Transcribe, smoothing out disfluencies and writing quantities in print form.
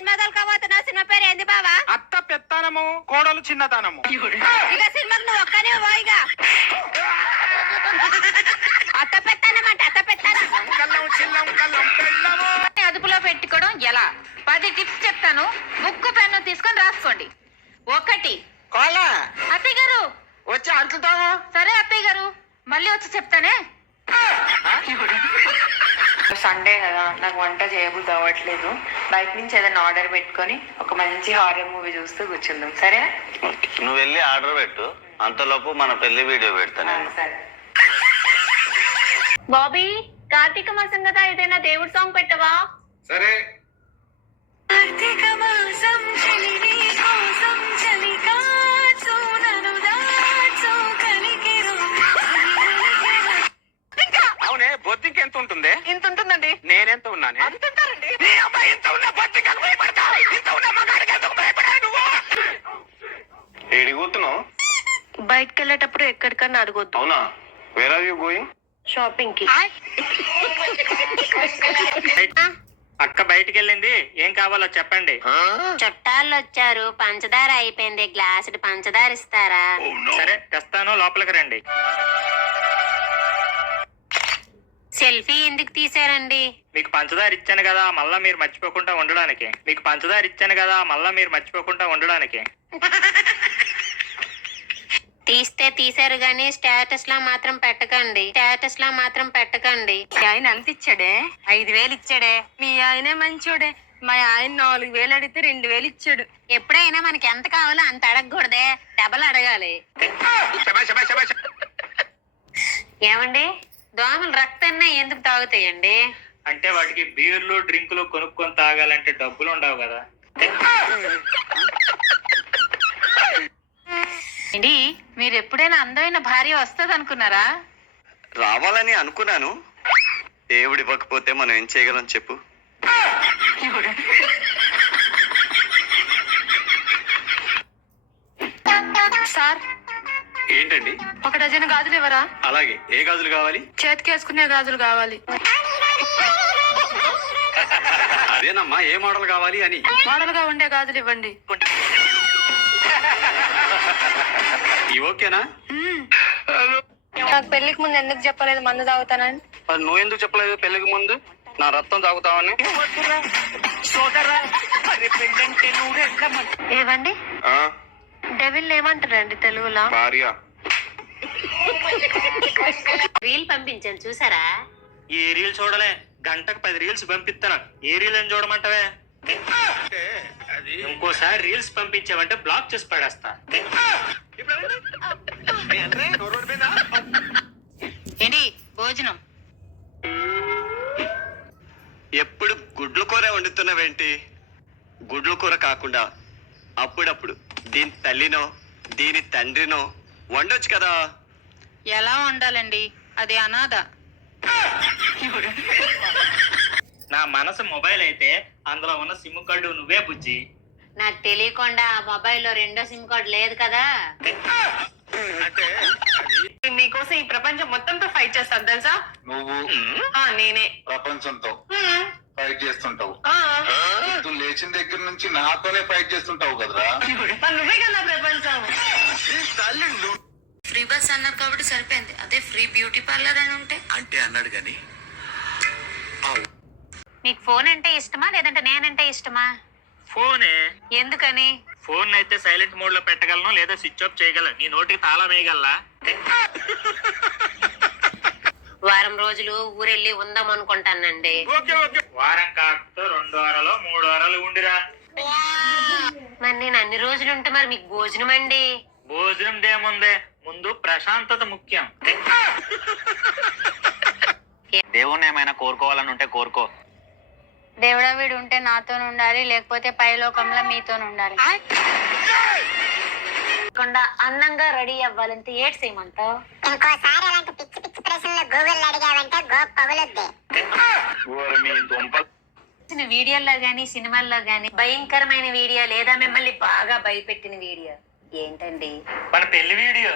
Cinema తోలుకోబోతున్నా. Cinema పేరు ఏంది బావా? అత్త పెత్తనము కోడలు చిన్నతనము. ఇక సినిమాకి నువ్వు ఒక్కనే పోయిగా. అత్త పెత్తనం అంటే అత్త పెత్తనం. అదుపులో పెట్టుకోవడం ఎలా? 10 టిప్స్ చెప్తాను. బుక్కు పెన్ను తీసుకొని రాసుకోండి. 1 అత్తయ్య గారు వచ్చి అంటుతాము. సరే అత్తయ్య గారు, మళ్ళీ వచ్చి చెప్తానే. సండే కదా, నాకు వంట చేయబుద్ధి అవ్వట్లేదు. బయట నుంచి ఏదైనా ఆర్డర్ పెట్టుకొని ఒక మంచి హారర్ మూవీ చూస్తూ కూర్చుందాం. సరే, నువ్వు వెళ్ళి ఆర్డర్ పెట్టు, అంతలోపు మన పెళ్లి వీడియో పెడతాను. సరే. బాబీ, కార్తీక మాసం కదా, ఏదైనా దేవుడి సాంగ్ పెట్టవా? సరే. అవునే, బొత్తికి ఎంత ఉంటుంది? ఇంత ఉంటుందండి. నేనెంత ఉన్నానే? అంతుంటారండి. ఏడి కూతున్నావు? బయటకు వెళ్ళేటప్పుడు ఎక్కడికన్నా అడగొద్దు. అవునా? Where are you going? Shopping కి. అక్క బయటికి వెళ్ళింది, ఏం కావాలో చెప్పండి. చుట్టాలు వచ్చారు, పంచదార అయిపోయింది, గ్లాసుడు పంచదార ఇస్తారా? సరే తెస్తాను, లోపలికి రండి. సెల్ఫీ ఎందుకు తీసారండి? మీకు పంచదార ఇచ్చాను కదా, మళ్ళా మీరు మర్చిపోకుండా ఉండడానికి. తీస్తే తీసారు గానీ స్టేటస్ లా మాత్రం పెట్టకండి. ఆయన ఎంత ఇచ్చాడే? 5,000 ఇచ్చాడే. మీ ఆయనే మంచోడే. మా ఆయన 4,000 అడిగితే 2,000 ఇచ్చాడు. ఎప్పుడైనా మనకి ఎంత కావాలో అంత అడగకూడదే, డబల్ అడగాలి. ఏమండి, దోమలు రక్తాన్ని ఎందుకు తాగుతాయండి? అంటే వాటికి బీర్లు డ్రింకులు కొనుక్కొని తాగాలంటే డబ్బులు ఉండవు కదా. ఏంటి, మీరు ఎప్పుడైనా అందమైన భార్య వస్తుంది అనుకున్నారా? రావాలని అనుకున్నాను. దేవుడు ఇవ్వకపోతే మనం ఏం చేయగలం చెప్పు. సార్, ఏంటండి? 1 డజన్ గాజులు ఇవ్వరా? అలాగే. ఏ గాజులు కావాలి? చేతికి వేసుకునే గాజులు కావాలి. అదేనమ్మా, ఏ మోడల్ కావాలి అని. మోడల్ గా ఉండే గాజులు ఇవ్వండి. ఇవి ఓకేనా? నాకు పెళ్లికి ముందు ఎందుకు చెప్పలేదు మందు తాగుతానని? మరి నువ్వు ఎందుకు చెప్పలేదు పెళ్లికి ముందు నా రక్తం తాగుతావని? ఏవండి, డెవిల్ ఏమంటారండి తెలుగులో? భార్య. రీల్ పంపించాను, చూసారా? ఏ రీల్ చూడలే, గంటకు 10 రీల్స్ పంపిస్తాను. ఏ రీల్ అని చూడమంటావే? ఇంకోసారి రీల్స్ పంపించావంటే బ్లాక్ చేసి పడేస్తా. ఏంటి భోజనం? ఎప్పుడు గుడ్ల కూర వండుతున్నావేంటి? గుడ్ల కూర కాకుండా అప్పుడప్పుడు దీని తల్లినో దీని తండ్రినో వండొచ్చు కదా. ఎలా ఉండాలండి, అది అనాథ. నా మనసు మొబైల్ అయితే అందులో ఉన్న సిమ్ కార్డు నువ్వే బుజ్జి. నాకు తెలియకుండా ఆ మొబైల్లో 2వ సిమ్ కార్డ్ లేదు కదా. మీకోసం ఈ ప్రపంచం మొత్తంతో ఫైట్ చేస్తాను తెలుసా? నువ్వు నేనే ప్రపంచంతో ఫైట్ చేస్తుంటావు. నువ్వు లేచిన దగ్గర నుంచి నాతోనే ఫైట్ చేస్తుంటావు కదరా. నువ్వే కదా ప్రపంచం. ఫ్రీ బస్ అన్నారు కాబట్టి సరిపోయింది. అదే ఫ్రీ బ్యూటీ పార్లర్ అని ఉంటే అంటే అన్నాడు గాని నీకు ఫోన్ అంటే ఇష్టమా లేదంటే నేనంటే ఇష్టమా? ఫోనే. ఎందుకని? ఫోన్ అయితే సైలెంట్ మోడ్ లో పెట్టగలను, లేదా స్విచ్ ఆఫ్ చేయగలను. నీ నోటికి తాళం వేయగలలా? వారం రోజులు ఊరెళ్ళి ఉందాం అనుకుంటానండి. వారం కాకపోతే 2 వారాలు 3 వారాలు ఉండిరా. మరి నేను అన్ని రోజులు ఉంటే మరి మీకు భోజనం అండి? భోజనం దేముందే, ముందు ప్రశాంతత ముఖ్యం. దేవుణ్ణి ఏమైనా కోరుకోవాలని ఉంటే కోరుకో. దేవుడా వీడు ఉంటే నాతో ఉండాలి, లేకపోతే పైలోకంలో మీతో ఉండాలి. అందంగా రెడీ అవ్వాలంటే ఏడ్ చేయమంటావు? ఇంకోసారి అలాంటి పిచ్చి పిచ్చి ప్రశ్నలు గూగుల్ అడిగావంటే గోప్ పగులుద్ది. వీడియోల్లో గానీ సినిమాల్లో గానీ భయంకరమైన వీడియో లేదా మిమ్మల్ని బాగా భయపెట్టిన వీడియో ఏంటండి? మన పెళ్లి వీడియో.